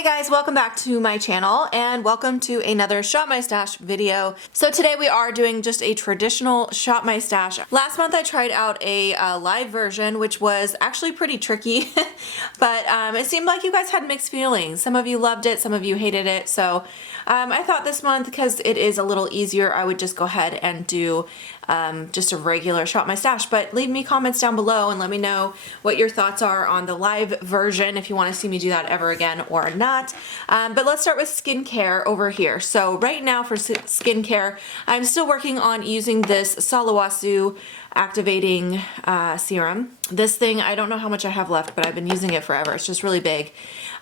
Hey guys, welcome back to my channel and welcome to another Shop My Stash video. So today we are doing just a traditional Shop My Stash. Last month I tried out a live version, which was actually pretty tricky, but it seemed like you guys had mixed feelings. Some of you loved it, some of you hated it. So I thought this month, because it is a little easier, I would just go ahead and do just a regular Shop My Stash. But leave me comments down below and let me know what your thoughts are on the live version, if you want to see me do that ever again or not. But let's start with skincare over here. So right now for skincare, I'm still working on using this Salawasu activating serum. This thing, I don't know how much I have left, but I've been using it forever. It's just really big.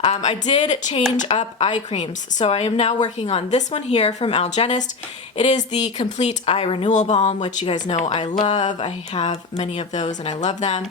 I did change up eye creams, so I am now working on this one here from Algenist. It is the Complete Eye Renewal Balm, which you guys know I love. I have many of those and I love them.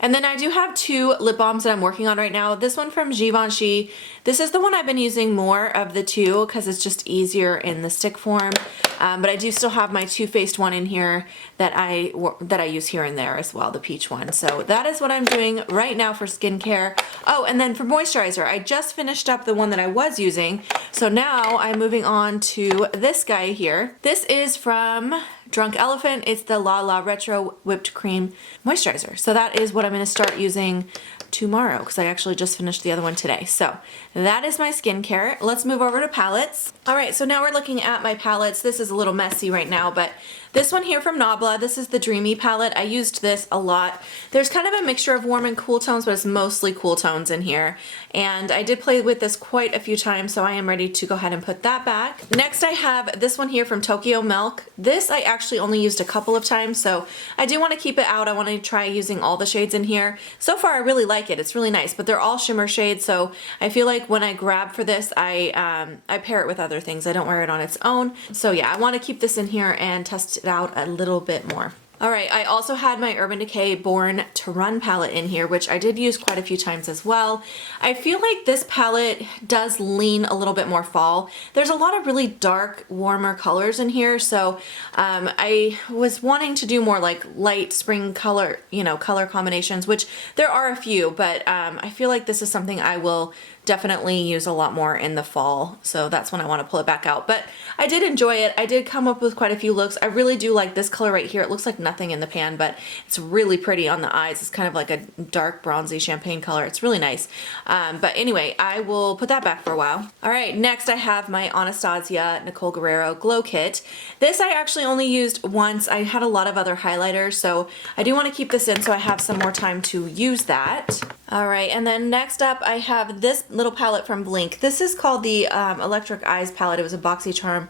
And then I do have two lip balms that I'm working on right now. This one from Givenchy. This is the one I've been using more of the two because it's just easier in the stick form. But I do still have my Too Faced one in here that I use here and there as well, the peach one. So that is what I'm doing right now for skincare. Oh, and then for moisturizer, I just finished up the one that I was using. So now I'm moving on to this guy here. This is from Drunk Elephant. It's the La La Retro Whipped Cream Moisturizer. So that is what I'm going to start using tomorrow because I actually just finished the other one today. So that is my skincare. Let's move over to palettes. All right, so now we're looking at my palettes. This is a little messy right now, but this one here from Nabla, this is the Dreamy palette. I used this a lot. There's kind of a mixture of warm and cool tones, but it's mostly cool tones in here. And I did play with this quite a few times, so I am ready to go ahead and put that back. Next I have this one here from Tokyo Milk. This I actually only used a couple of times, so I do want to keep it out. I want to try using all the shades in here. So far I really like it. It's really nice, but they're all shimmer shades, so I feel like when I grab for this, I pair it with other things. I don't wear it on its own. So yeah, I want to keep this in here and test it out a little bit more. All right, I also had my Urban Decay Born to Run palette in here, which I did use quite a few times as well. I feel like this palette does lean a little bit more fall. There's a lot of really dark, warmer colors in here, so I was wanting to do more like light spring color, color combinations, which there are a few, but I feel like this is something I will definitely use a lot more in the fall, so that's when I want to pull it back out. But I did enjoy it. I did come up with quite a few looks. I really do like this color right here. It looks like nothing in the pan, but it's really pretty on the eyes. It's kind of like a dark bronzy champagne color. It's really nice. But anyway, I will put that back for a while. All right, next I have my Anastasia Nicole Guerrero Glow Kit. This I actually only used once. I had a lot of other highlighters, so I do want to keep this in so I have some more time to use that. All right, and then next up I have this little palette from Blink. This is called the Electric Eyes palette. It was a BoxyCharm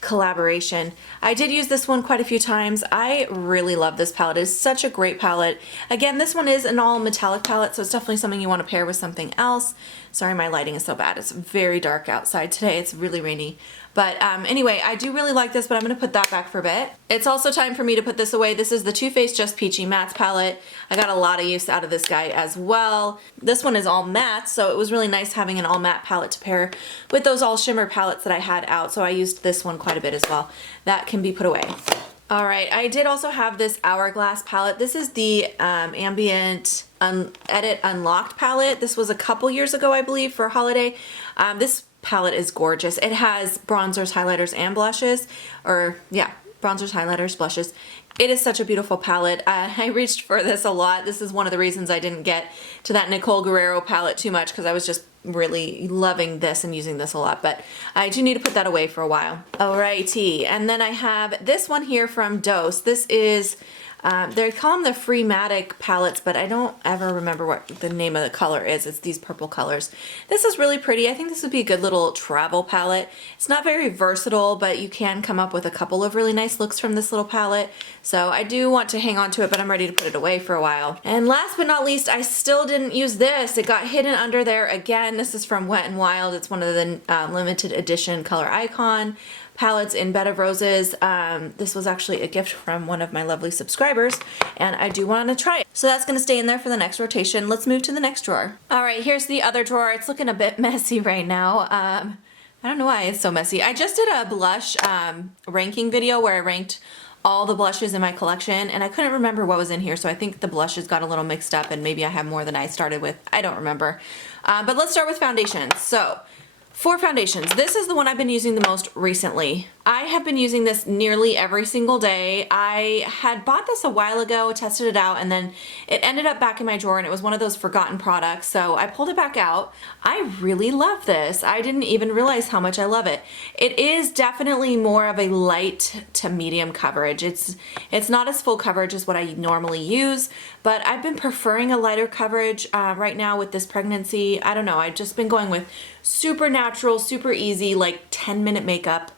collaboration. I did use this one quite a few times. I really love this palette. It's such a great palette. Again, this one is an all metallic palette, so it's definitely something you want to pair with something else. Sorry, my lighting is so bad. It's very dark outside today. It's really rainy. But anyway, I do really like this, but I'm going to put that back for a bit. It's also time for me to put this away. This is the Too Faced Just Peachy Mattes palette. I got a lot of use out of this guy as well. This one is all matte, so it was really nice having an all matte palette to pair with those all shimmer palettes that I had out, so I used this one quite a bit as well. That can be put away. All right, I did also have this Hourglass palette. This is the Ambient Edit Unlocked palette. This was a couple years ago, I believe, for holiday. This palette is gorgeous. It has bronzers, highlighters, and blushes. Or yeah, bronzers, highlighters, blushes. It is such a beautiful palette. I reached for this a lot. This is one of the reasons I didn't get to that Nicole Guerrero palette too much, because I was just really loving this and using this a lot, but I do need to put that away for a while. Alrighty, and then I have this one here from Dose. This is they call them the Freematic palettes, but I don't ever remember what the name of the color is. It's these purple colors. This is really pretty. I think this would be a good little travel palette. It's not very versatile, but you can come up with a couple of really nice looks from this little palette. So I do want to hang on to it, but I'm ready to put it away for a while. And last but not least, I still didn't use this. It got hidden under there again. This is from Wet n Wild. It's one of the limited edition Color Icon palettes in Bed of Roses. This was actually a gift from one of my lovely subscribers, and I do want to try it. So that's going to stay in there for the next rotation. Let's move to the next drawer. All right, here's the other drawer. It's looking a bit messy right now. I don't know why it's so messy. I just did a blush ranking video where I ranked all the blushes in my collection, and I couldn't remember what was in here, so I think the blushes got a little mixed up and maybe I have more than I started with. I don't remember. But let's start with foundations. So for foundations, this is the one I've been using the most recently. I have been using this nearly every single day. I had bought this a while ago, tested it out, and then it ended up back in my drawer, and it was one of those forgotten products, so I pulled it back out. I really love this. I didn't even realize how much I love it. It is definitely more of a light to medium coverage. It's not as full coverage as what I normally use, but I've been preferring a lighter coverage right now with this pregnancy. I don't know, I've just been going with super natural, super easy, like 10-minute makeup,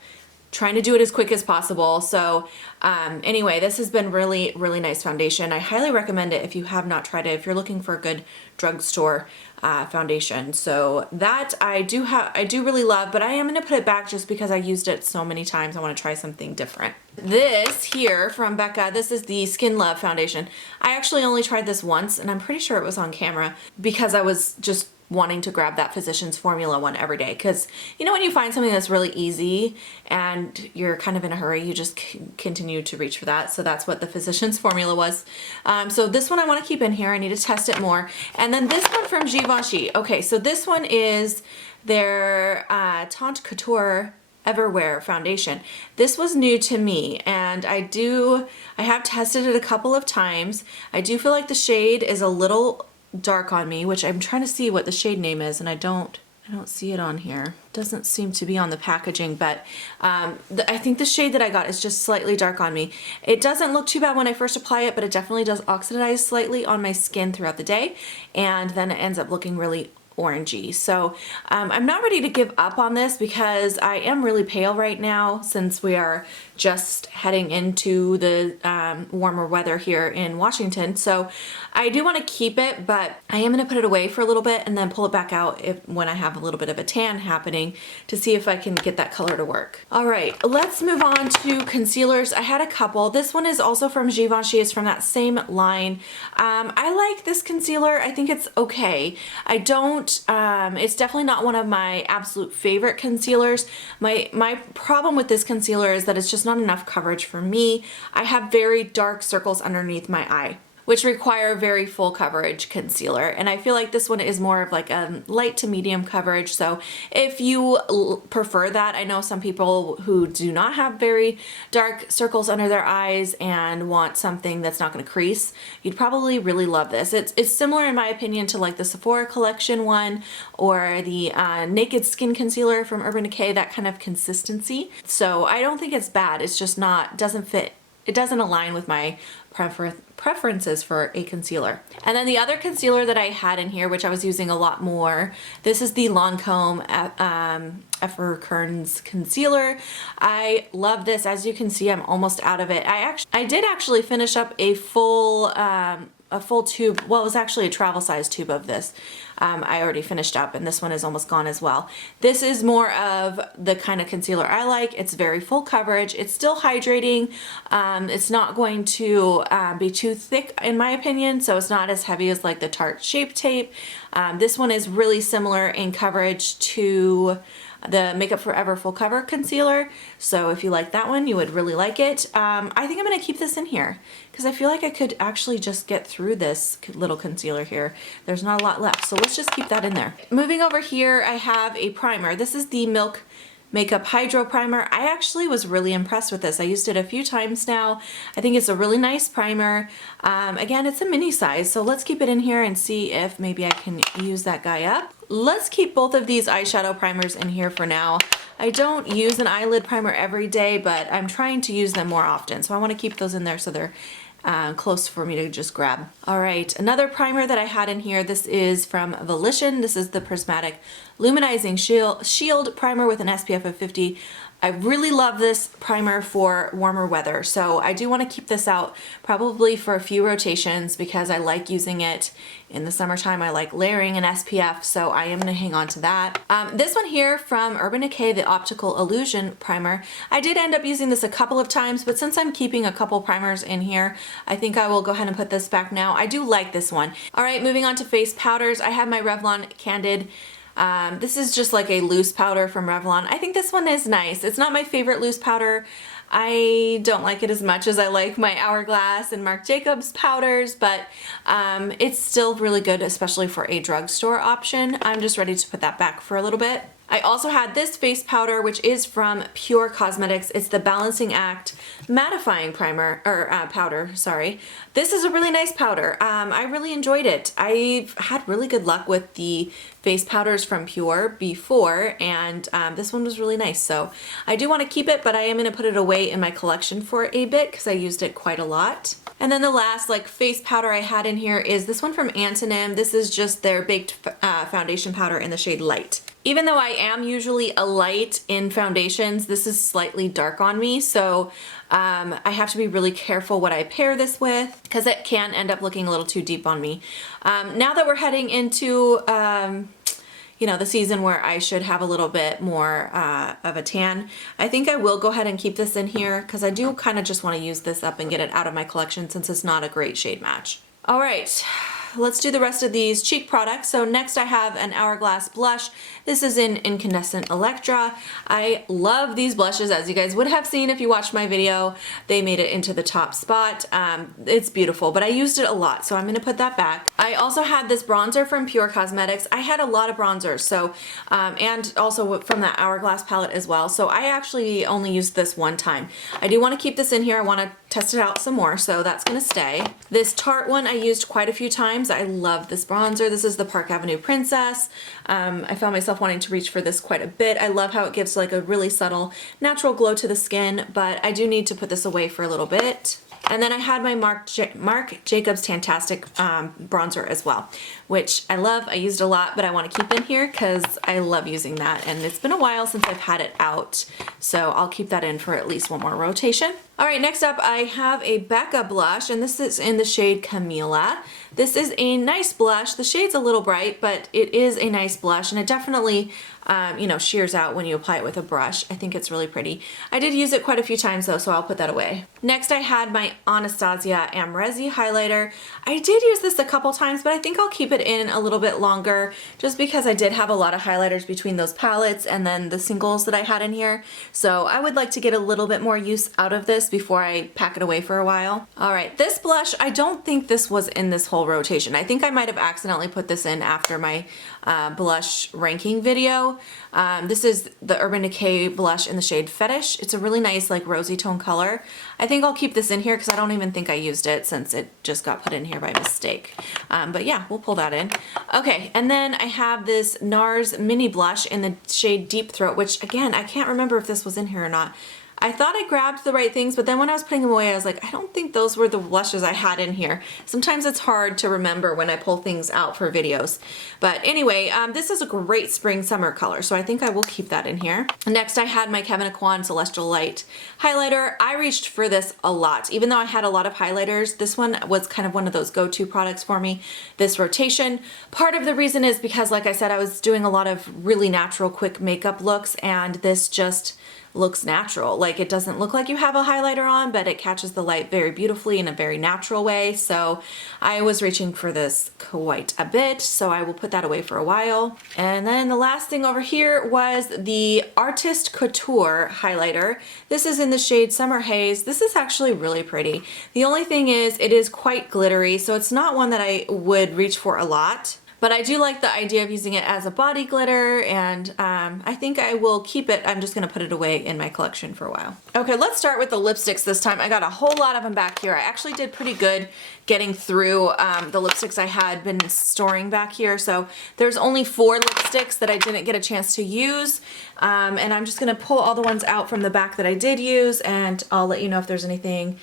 trying to do it as quick as possible. So anyway, this has been really, really nice foundation. I highly recommend it if you have not tried it, if you're looking for a good drugstore foundation. So that I do really love, but I am gonna put it back just because I used it so many times. I wanna try something different. This here from Becca, this is the Skin Love foundation. I actually only tried this once, and I'm pretty sure it was on camera because I was just wanting to grab that Physicians Formula one every day, because you know when you find something that's really easy and you're kind of in a hurry, you just continue to reach for that. So that's what the Physicians Formula was. So this one I want to keep in here. I need to test it more. And then this one from Givenchy. Okay, so this one is their Tante Couture Everwear foundation. This was new to me, and I have tested it a couple of times. I do feel like the shade is a little dark on me, which I'm trying to see what the shade name is, and I don't see it on here. Doesn't seem to be on the packaging, but I think the shade that I got is just slightly dark on me. It doesn't look too bad when I first apply it, but it definitely does oxidize slightly on my skin throughout the day, and then it ends up looking really orangey. So I'm not ready to give up on this because I am really pale right now since we are just heading into the warmer weather here in Washington. So I do want to keep it, but I am going to put it away for a little bit and then pull it back out when I have a little bit of a tan happening to see if I can get that color to work. All right, let's move on to concealers. I had a couple. This one is also from Givenchy. It's from that same line. I like this concealer. I think it's okay. I don't, it's definitely not one of my absolute favorite concealers. My problem with this concealer is that it's just not enough coverage for me. I have very dark circles underneath my eye, which require very full coverage concealer. And I feel like this one is more of like a light to medium coverage. So if you prefer that, I know some people who do not have very dark circles under their eyes and want something that's not gonna crease, you'd probably really love this. It's similar in my opinion to like the Sephora collection one or the Naked Skin Concealer from Urban Decay, that kind of consistency. So I don't think it's bad, it's just doesn't fit. It doesn't align with my preferences for a concealer. And then the other concealer that I had in here, which I was using a lot more, this is the Lancome Effacur's concealer. I love this. As you can see, I'm almost out of it. I did actually finish up a full tube. Well, it was actually a travel size tube of this. I already finished up, and this one is almost gone as well. This is more of the kind of concealer I like. It's very full coverage. It's still hydrating. It's not going to be too thick in my opinion, so it's not as heavy as like the Tarte Shape Tape. This one is really similar in coverage to the Makeup Forever Full Cover Concealer. So if you like that one, you would really like it. I think I'm gonna keep this in here because I feel like I could actually just get through this little concealer here. There's not a lot left, so let's just keep that in there. Moving over here, I have a primer. This is the Milk Makeup Hydro Primer. I actually was really impressed with this. I used it a few times now. I think it's a really nice primer. Again, it's a mini size, so let's keep it in here and see if maybe I can use that guy up. Let's keep both of these eyeshadow primers in here for now. I don't use an eyelid primer every day, but I'm trying to use them more often, so I want to keep those in there so they're close for me to just grab. All right, another primer that I had in here, this is from Volition. This is the Prismatic Luminizing Shield Primer with an SPF of 50. I really love this primer for warmer weather, so I do want to keep this out probably for a few rotations because I like using it in the summertime. I like layering an SPF, so I am going to hang on to that. This one here from Urban Decay, the Optical Illusion Primer. I did end up using this a couple of times, but since I'm keeping a couple primers in here, I think I will go ahead and put this back now. I do like this one. All right, moving on to face powders. I have my Revlon Candid. This is just like a loose powder from Revlon. I think this one is nice. It's not my favorite loose powder. I don't like it as much as I like my Hourglass and Marc Jacobs powders, but it's still really good, especially for a drugstore option. I'm just ready to put that back for a little bit. I also had this face powder, which is from Pure Cosmetics. It's the Balancing Act mattifying primer, or powder, sorry. This is a really nice powder. I really enjoyed it. I've had really good luck with the face powders from Pure before, and this one was really nice. So I do want to keep it, but I am going to put it away in my collection for a bit because I used it quite a lot. And then the last like face powder I had in here is this one from Antonym. This is just their baked foundation powder in the shade Light. Even though I am usually a light in foundations, this is slightly dark on me, so I have to be really careful what I pair this with because it can end up looking a little too deep on me. Now that we're heading into you know, the season where I should have a little bit more of a tan, I think I will go ahead and keep this in here because I do kind of just want to use this up and get it out of my collection since it's not a great shade match. All right. Let's do the rest of these cheek products. So next I have an Hourglass blush. This is in Incandescent Electra. I love these blushes, as you guys would have seen if you watched my video. They made it into the top spot. It's beautiful, but I used it a lot, so I'm gonna put that back. I also had this bronzer from Pure Cosmetics. I had a lot of bronzers, so and also from that Hourglass palette as well. So I actually only used this one time. I do want to keep this in here. I want to test it out some more, so that's gonna stay. This Tarte one I used quite a few times. I love this bronzer. This is the Park Avenue Princess. I found myself wanting to reach for this quite a bit. I love how it gives like a really subtle natural glow to the skin, but I do need to put this away for a little bit. And then I had my Marc Jacobs Tantastic bronzer as well, which I love. I used a lot, but I want to keep in here because I love using that. And it's been a while since I've had it out, so I'll keep that in for at least one more rotation. All right, next up I have a Becca blush, and this is in the shade Camila. This is a nice blush. The shade's a little bright, but it is a nice blush, and it definitely you know, shears out when you apply it with a brush. I think it's really pretty. I did use it quite a few times though, so I'll put that away. Next I had my Anastasia Amrezi highlighter. I did use this a couple times, but I think I'll keep it in a little bit longer just because I did have a lot of highlighters between those palettes and then the singles that I had in here. So I would like to get a little bit more use out of this before I pack it away for a while. All right, this blush, I don't think this was in this whole rotation. I think I might have accidentally put this in after my blush ranking video. This is the Urban Decay blush in the shade Fetish. It's a really nice like rosy tone color. I think I'll keep this in here because I don't even think I used it since it just got put in here by mistake. But yeah, we'll pull that in. Okay, and then I have this NARS mini blush in the shade Deep Throat, which again, I can't remember if this was in here or not. I thought I grabbed the right things, but then when I was putting them away, I was like, I don't think those were the blushes I had in here. Sometimes it's hard to remember when I pull things out for videos. But anyway, this is a great spring summer color, so I think I will keep that in here. Next, I had my Kevyn Aucoin Celestial Light highlighter. I reached for this a lot. Even though I had a lot of highlighters, this one was kind of one of those go-to products for me, this rotation. Part of the reason is because, like I said, I was doing a lot of really natural, quick makeup looks, and this just looks natural. Like, it doesn't look like you have a highlighter on, but it catches the light very beautifully in a very natural way. So I was reaching for this quite a bit, so I will put that away for a while. And then the last thing over here was the Artist Couture highlighter. This is in the shade Summer Haze. This is actually really pretty. The only thing is it is quite glittery, so it's not one that I would reach for a lot. But I do like the idea of using it as a body glitter, and I think I will keep it. I'm just gonna put it away in my collection for a while. Okay, let's start with the lipsticks this time. I got a whole lot of them back here. I actually did pretty good getting through the lipsticks I had been storing back here. So there's only 4 lipsticks that I didn't get a chance to use. And I'm just gonna pull all the ones out from the back that I did use, and I'll let you know if there's anything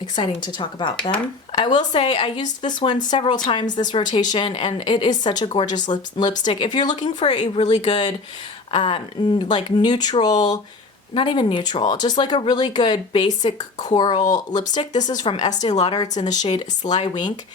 exciting to talk about them. I will say I used this one several times this rotation, and it is such a gorgeous lipstick. If you're looking for a really good like neutral, not even neutral, just like a really good basic coral lipstick, this is from Estee Lauder. It's in the shade Sly Wink.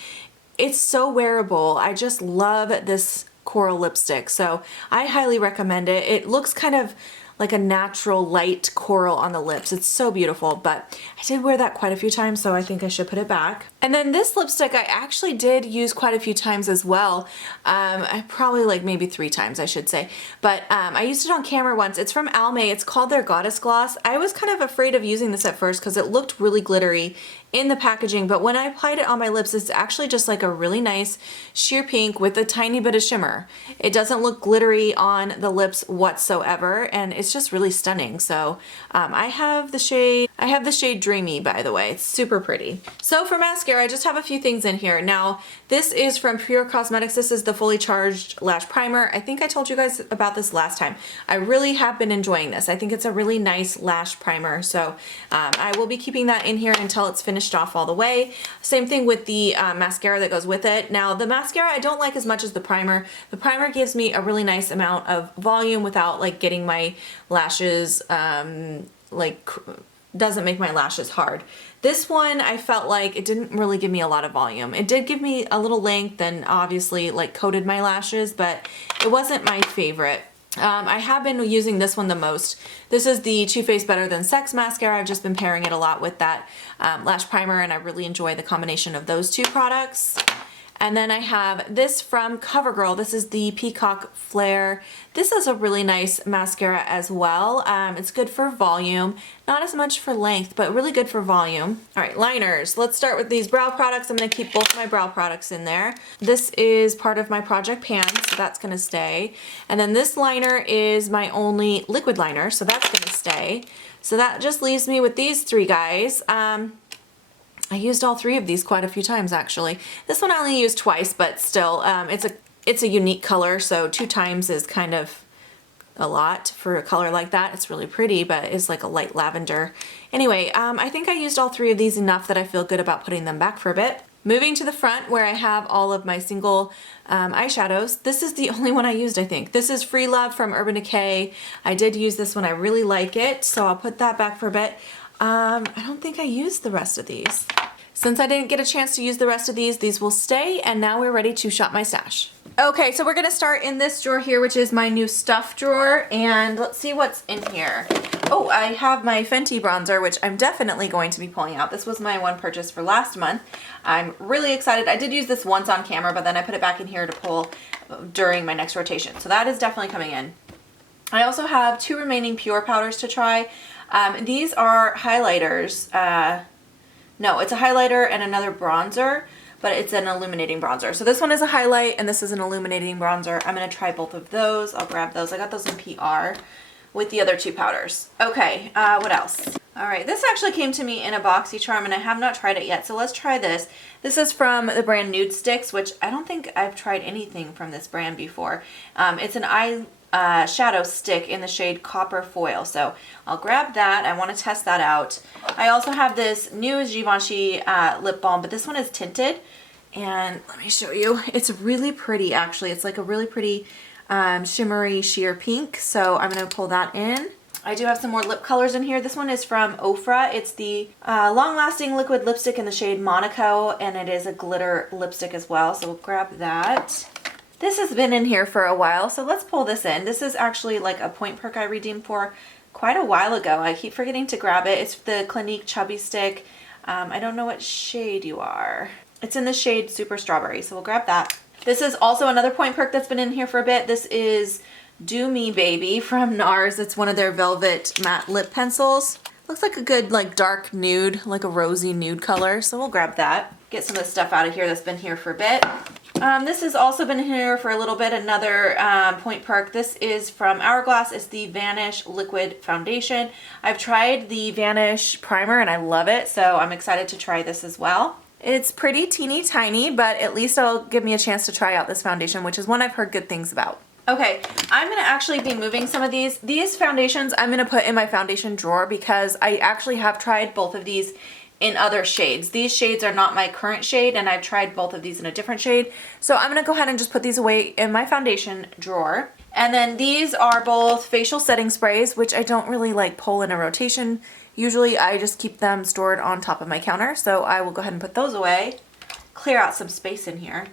It's so wearable. I just love this coral lipstick, so I highly recommend it. It looks kind of like a natural light coral on the lips. It's so beautiful, but I did wear that quite a few times, so I think I should put it back. And then this lipstick I actually did use quite a few times as well. I probably like maybe 3 times I should say, but I used it on camera once. It's from Almay. It's called their Goddess Gloss. I was kind of afraid of using this at first because it looked really glittery in the packaging, but when I applied it on my lips, it's actually just like a really nice sheer pink with a tiny bit of shimmer. It doesn't look glittery on the lips whatsoever, and it's just really stunning. So I have the shade Dreamy, by the way. It's super pretty. So for mascara, I just have a few things in here. Now, this is from Pure Cosmetics. This is the Fully Charged Lash Primer. I think I told you guys about this last time. I really have been enjoying this. I think it's a really nice lash primer, so I will be keeping that in here until it's finished off all the way. Same thing with the mascara that goes with it. Now, the mascara I don't like as much as the primer. The primer gives me a really nice amount of volume without like getting my lashes doesn't make my lashes hard. This one, I felt like it didn't really give me a lot of volume. It did give me a little length and obviously like coated my lashes, but it wasn't my favorite. I have been using this one the most. This is the Too Faced Better Than Sex mascara. I've just been pairing it a lot with that lash primer, and I really enjoy the combination of those two products. And then I have this from CoverGirl. This is the Peacock Flare. This is a really nice mascara as well. It's good for volume, not as much for length, but really good for volume. All right, liners. Let's start with these brow products. I'm gonna keep both my brow products in there. This is part of my Project Pan, so that's gonna stay. And then this liner is my only liquid liner, so that's gonna stay. So that just leaves me with these 3 guys. I used all 3 of these quite a few times actually. This one I only used twice, but still, it's a unique color, so 2 times is kind of a lot for a color like that. It's really pretty, but it's like a light lavender. Anyway, I think I used all 3 of these enough that I feel good about putting them back for a bit. Moving to the front where I have all of my single eyeshadows. This is the only one I used, I think. This is Free Love from Urban Decay. I did use this one. I really like it, so I'll put that back for a bit. I don't think I used the rest of these. Since I didn't get a chance to use the rest of these will stay, and now we're ready to shop my stash. Okay, so we're gonna start in this drawer here, which is my new stuff drawer, and let's see what's in here. Oh, I have my Fenty bronzer, which I'm definitely going to be pulling out. This was my one purchase for last month. I'm really excited. I did use this once on camera, but then I put it back in here to pull during my next rotation. So that is definitely coming in. I also have 2 remaining Pure powders to try. These are highlighters. No, it's a highlighter and another bronzer, but it's an illuminating bronzer. So this one is a highlight and this is an illuminating bronzer. I'm going to try both of those. I'll grab those. I got those in PR with the other 2 powders. Okay, what else? All right, this actually came to me in a BoxyCharm and I have not tried it yet, so let's try this. This is from the brand Nude Sticks, which I don't think I've tried anything from this brand before. It's an shadow stick in the shade Copper Foil, so I'll grab that. I want to test that out. I also have this new Givenchy lip balm, but this one is tinted, and let me show you. It's really pretty actually. It's like a really pretty shimmery sheer pink, so I'm going to pull that in. I do have some more lip colors in here. This one is from Ofra. It's the long-lasting liquid lipstick in the shade Monaco, and it is a glitter lipstick as well, so we'll grab that. This has been in here for a while, so let's pull this in. This is actually like a point perk I redeemed for quite a while ago. I keep forgetting to grab it. It's the Clinique Chubby Stick. I don't know what shade you are. It's in the shade Super Strawberry, so we'll grab that. This is also another point perk that's been in here for a bit. This is Do Me Baby from NARS. It's one of their velvet matte lip pencils. Looks like a good like dark nude, like a rosy nude color, so we'll grab that. Get some of the stuff out of here that's been here for a bit. This has also been here for a little bit, another point perk. This is from Hourglass. It's the Vanish Liquid Foundation. I've tried the Vanish Primer and I love it, so I'm excited to try this as well. It's pretty teeny tiny, but at least it'll give me a chance to try out this foundation, which is one I've heard good things about. Okay, I'm going to actually be moving some of these. These foundations I'm going to put in my foundation drawer because I actually have tried both of these in other shades. These shades are not my current shade, and I've tried both of these in a different shade. So I'm gonna go ahead and just put these away in my foundation drawer. And then these are both facial setting sprays, which I don't really like pull in a rotation. Usually I just keep them stored on top of my counter. So I will go ahead and put those away, clear out some space in here.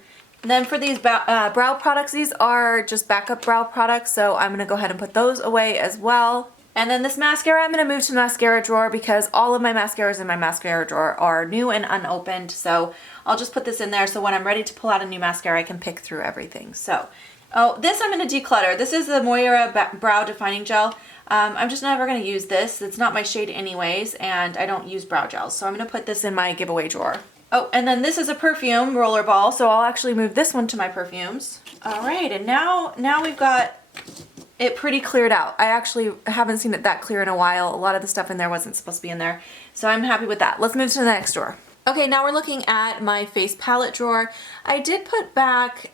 Then for these brow products, these are just backup brow products, so I'm going to go ahead and put those away as well. And then this mascara, I'm going to move to the mascara drawer because all of my mascaras in my mascara drawer are new and unopened. So I'll just put this in there so when I'm ready to pull out a new mascara, I can pick through everything. So, oh, this I'm going to declutter. This is the Moira Brow Defining Gel. I'm just never going to use this. It's not my shade anyways, and I don't use brow gels. So I'm going to put this in my giveaway drawer. Oh, and then this is a perfume rollerball, so I'll actually move this one to my perfumes. All right, and now we've got it pretty cleared out. I actually haven't seen it that clear in a while. A lot of the stuff in there wasn't supposed to be in there, so I'm happy with that. Let's move to the next drawer. Okay, now we're looking at my face palette drawer. I did put back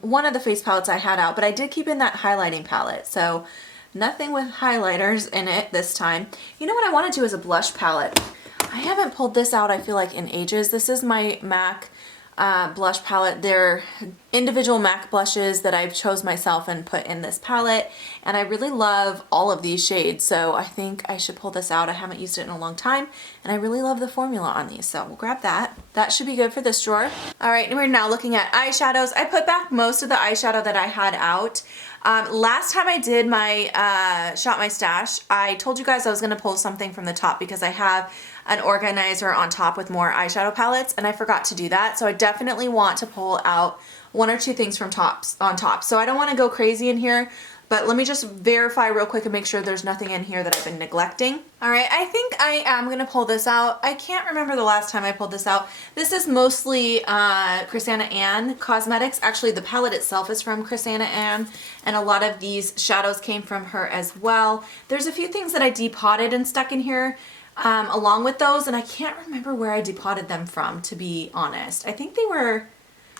one of the face palettes I had out, but I did keep in that highlighting palette, so nothing with highlighters in it this time. You know what I want to do is a blush palette. I haven't pulled this out, I feel like, in ages. This is my MAC blush palette. They're individual MAC blushes that I've chose myself and put in this palette, and I really love all of these shades, so I think I should pull this out. I haven't used it in a long time, and I really love the formula on these, so we'll grab that. That should be good for this drawer. All right, and we're now looking at eyeshadows. I put back most of the eyeshadow that I had out. Last time I did my Shop My Stash, I told you guys I was going to pull something from the top because I have an organizer on top with more eyeshadow palettes, and I forgot to do that. So I definitely want to pull out one or two things from on top. So I don't want to go crazy in here, but let me just verify real quick and make sure there's nothing in here that I've been neglecting. All right, I think I am going to pull this out. I can't remember the last time I pulled this out. This is mostly Chrisanna Ann Cosmetics. Actually, the palette itself is from Chrisanna Ann, and a lot of these shadows came from her as well. There's a few things that I depotted and stuck in here along with those, and I can't remember where I depotted them from, to be honest. I think they were,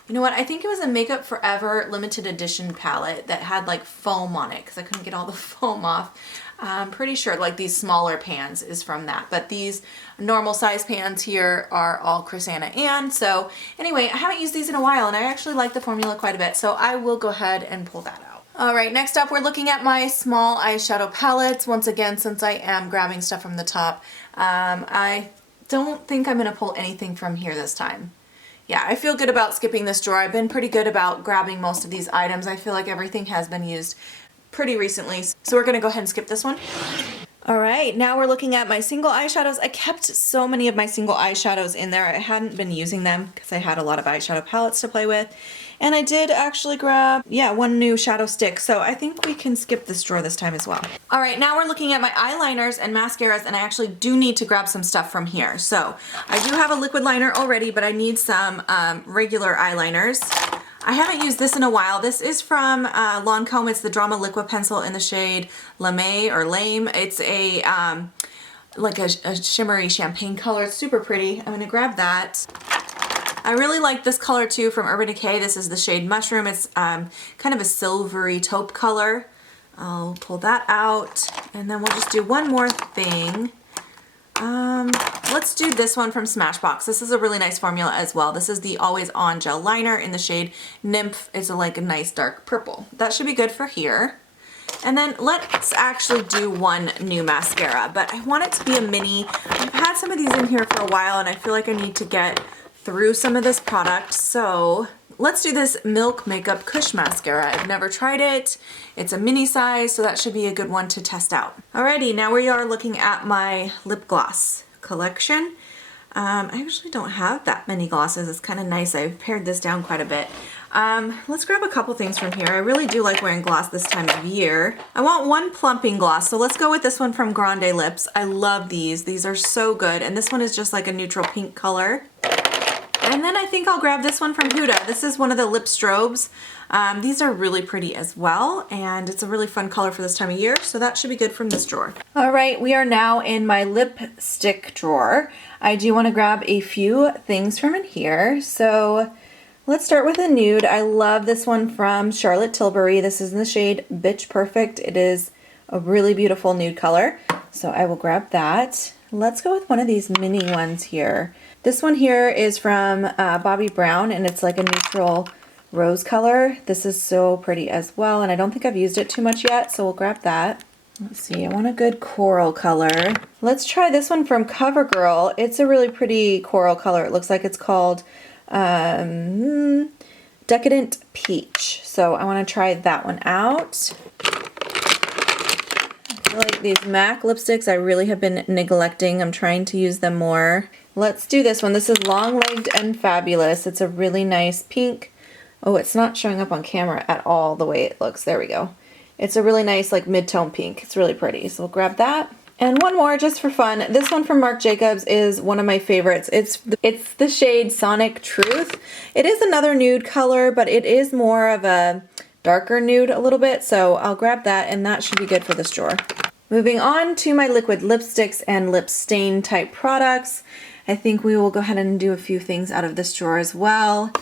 you know what, I think it was a Makeup Forever limited edition palette that had like foam on it because I couldn't get all the foam off. I'm pretty sure like these smaller pans is from that, but these normal size pans here are all Chrisanna Ann. So anyway, I haven't used these in a while, and I actually like the formula quite a bit, so I will go ahead and pull that out. All right, next up we're looking at my small eyeshadow palettes. Once again, since I am grabbing stuff from the top, I don't think I'm going to pull anything from here this time. Yeah, I feel good about skipping this drawer. I've been pretty good about grabbing most of these items. I feel like everything has been used pretty recently, so we're going to go ahead and skip this one. All right, now we're looking at my single eyeshadows. I kept so many of my single eyeshadows in there. I hadn't been using them because I had a lot of eyeshadow palettes to play with. And I did actually grab, yeah, one new shadow stick. So I think we can skip this drawer this time as well. All right, now we're looking at my eyeliners and mascaras, and I actually do need to grab some stuff from here. So I do have a liquid liner already, but I need some regular eyeliners. I haven't used this in a while. This is from Lancome. It's the Drama Liquid Pencil in the shade Lame or Lame. It's a like a shimmery champagne color. It's super pretty. I'm gonna grab that. I really like this color too from Urban Decay. This is the shade Mushroom. It's kind of a silvery taupe color. I'll pull that out, and then we'll just do one more thing. Let's do this one from Smashbox. This is a really nice formula as well. This is the Always On Gel Liner in the shade Nymph. It's like a nice dark purple. That should be good for here. And then let's actually do one new mascara, but I want it to be a mini. I've had some of these in here for a while, and I feel like I need to get through some of this product. So let's do this Milk Makeup Kush Mascara. I've never tried it. It's a mini size, so that should be a good one to test out. Alrighty, now we are looking at my lip gloss collection. I actually don't have that many glosses. It's kind of nice. I've pared this down quite a bit. Let's grab a couple things from here. I really do like wearing gloss this time of year. I want one plumping gloss, so let's go with this one from Grande Lips. I love these. These are so good, and this one is just like a neutral pink color. And then I think I'll grab this one from Huda. This is one of the lip strobes. These are really pretty as well, and it's a really fun color for this time of year, so that should be good from this drawer. All right, we are now in my lipstick drawer. I do want to grab a few things from in here. So let's start with a nude. I love this one from Charlotte Tilbury. This is in the shade Bitch Perfect. It is a really beautiful nude color, so I will grab that. Let's go with one of these mini ones here. This one here is from Bobbi Brown, and it's like a neutral rose color. This is so pretty as well, and I don't think I've used it too much yet, so we'll grab that. Let's see, I want a good coral color. Let's try this one from CoverGirl. It's a really pretty coral color. It looks like it's called Decadent Peach. So I want to try that one out. I feel like these MAC lipsticks I really have been neglecting. I'm trying to use them more. Let's do this one. This is Long Legged and Fabulous. It's a really nice pink. Oh, it's not showing up on camera at all the way it looks. There we go. It's a really nice like mid-tone pink. It's really pretty. So we'll grab that. And one more just for fun. This one from Marc Jacobs is one of my favorites. It's the shade Sonic Truth. It is another nude color, but it is more of a darker nude a little bit. So I'll grab that and that should be good for this drawer. Moving on to my liquid lipsticks and lip stain type products. I think we will go ahead and do a few things out of this drawer as well.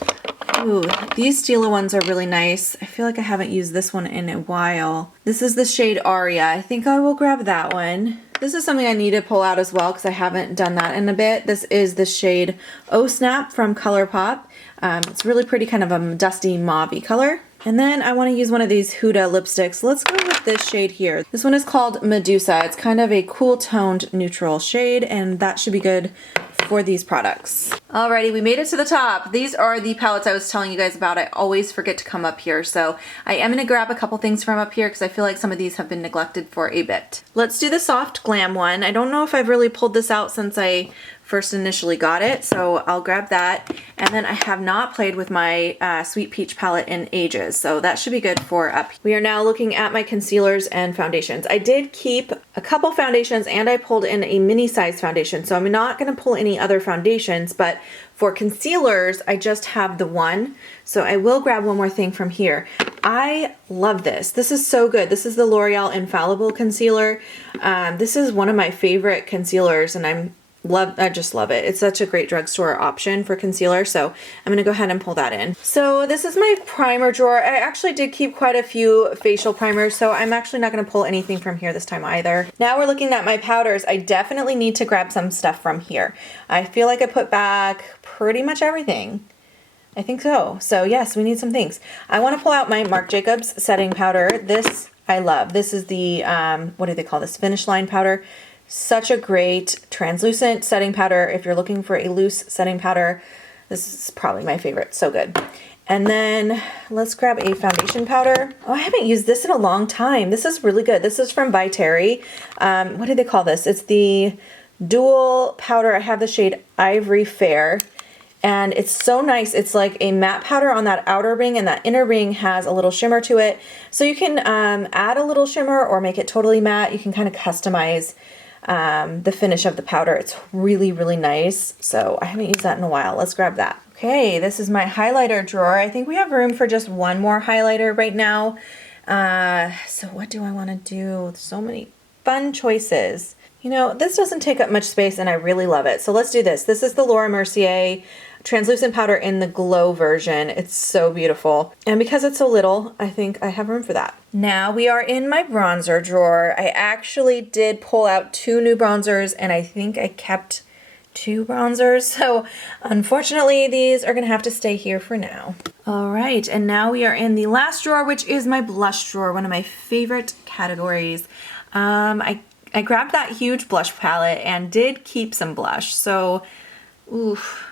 Ooh, these Stila ones are really nice. I feel like I haven't used this one in a while. This is the shade Aria. I think I will grab that one. This is something I need to pull out as well because I haven't done that in a bit. This is the shade Oh Snap from ColourPop. It's really pretty, kind of a dusty mauve-y color. And then I want to use one of these Huda lipsticks. Let's go with this shade here. This one is called Medusa. It's kind of a cool toned neutral shade, and that should be good for these products. Alrighty, we made it to the top. These are the palettes I was telling you guys about. I always forget to come up here, so I am gonna grab a couple things from up here because I feel like some of these have been neglected for a bit. Let's do the Soft Glam one. I don't know if I've really pulled this out since I first initially got it, so I'll grab that. And then I have not played with my Sweet Peach palette in ages, so that should be good for up. We are now looking at my concealers and foundations. I did keep a couple foundations and I pulled in a mini size foundation, so I'm not gonna pull any other foundations, but for concealers, I just have the one, so I will grab one more thing from here. I love this. This is so good. This is the L'Oreal Infallible Concealer. This is one of my favorite concealers, and I just love it. It's such a great drugstore option for concealer, so I'm gonna go ahead and pull that in. So this is my primer drawer. I actually did keep quite a few facial primers, so I'm actually not gonna pull anything from here this time either. Now we're looking at my powders. I definitely need to grab some stuff from here. I feel like I put back pretty much everything. I think so. So yes, we need some things. I wanna pull out my Marc Jacobs setting powder. This I love. This is the, what do they call this? Finish line powder. Such a great translucent setting powder. If you're looking for a loose setting powder, this is probably my favorite. So good. And then let's grab a foundation powder. Oh, I haven't used this in a long time. This is really good. This is from By Terry. What do they call this? It's the dual powder. I have the shade Ivory Fair. And it's so nice. It's like a matte powder on that outer ring, and that inner ring has a little shimmer to it. So you can add a little shimmer or make it totally matte. You can kind of customize the finish of the powder. It's really, really nice. So I haven't used that in a while. Let's grab that. Okay, this is my highlighter drawer. I think we have room for just one more highlighter right now. So what do I want to do? So many fun choices. You know, this doesn't take up much space and I really love it. So let's do this. This is the Laura Mercier translucent powder in the glow version. It's so beautiful. And because it's so little, I think I have room for that. Now we are in my bronzer drawer. I actually did pull out 2 new bronzers and I think I kept 2 bronzers. So unfortunately, these are gonna have to stay here for now. All right, and now we are in the last drawer, which is my blush drawer, one of my favorite categories. I grabbed that huge blush palette and did keep some blush. So, oof.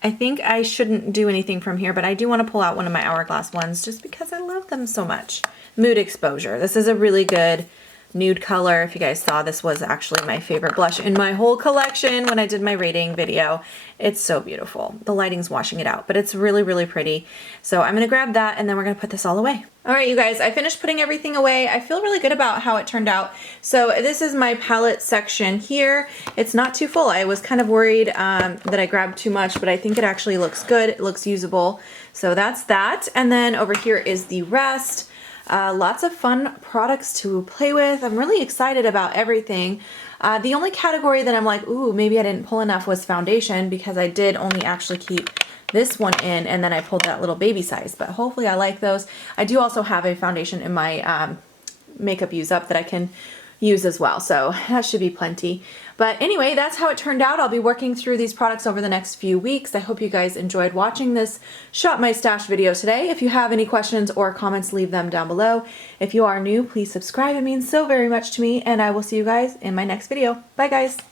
I think I shouldn't do anything from here, but I do want to pull out one of my Hourglass ones just because I love them so much. Mood Exposure. This is a really good nude color. If you guys saw, this was actually my favorite blush in my whole collection when I did my rating video. It's so beautiful. The lighting's washing it out, but it's really, really pretty. So I'm going to grab that and then we're going to put this all away. All right, you guys, I finished putting everything away. I feel really good about how it turned out. So this is my palette section here. It's not too full. I was kind of worried that I grabbed too much, but I think it actually looks good. It looks usable. So that's that. And then over here is the rest. Lots of fun products to play with. I'm really excited about everything. The only category that I'm like, ooh, maybe I didn't pull enough was foundation because I did only actually keep this one in and then I pulled that little baby size, but hopefully I like those. I do also have a foundation in my makeup use up that I can use as well, so that should be plenty. But anyway, that's how it turned out. I'll be working through these products over the next few weeks. I hope you guys enjoyed watching this Shop My Stash video today. If you have any questions or comments, leave them down below. If you are new, please subscribe. It means so very much to me, and I will see you guys in my next video. Bye guys.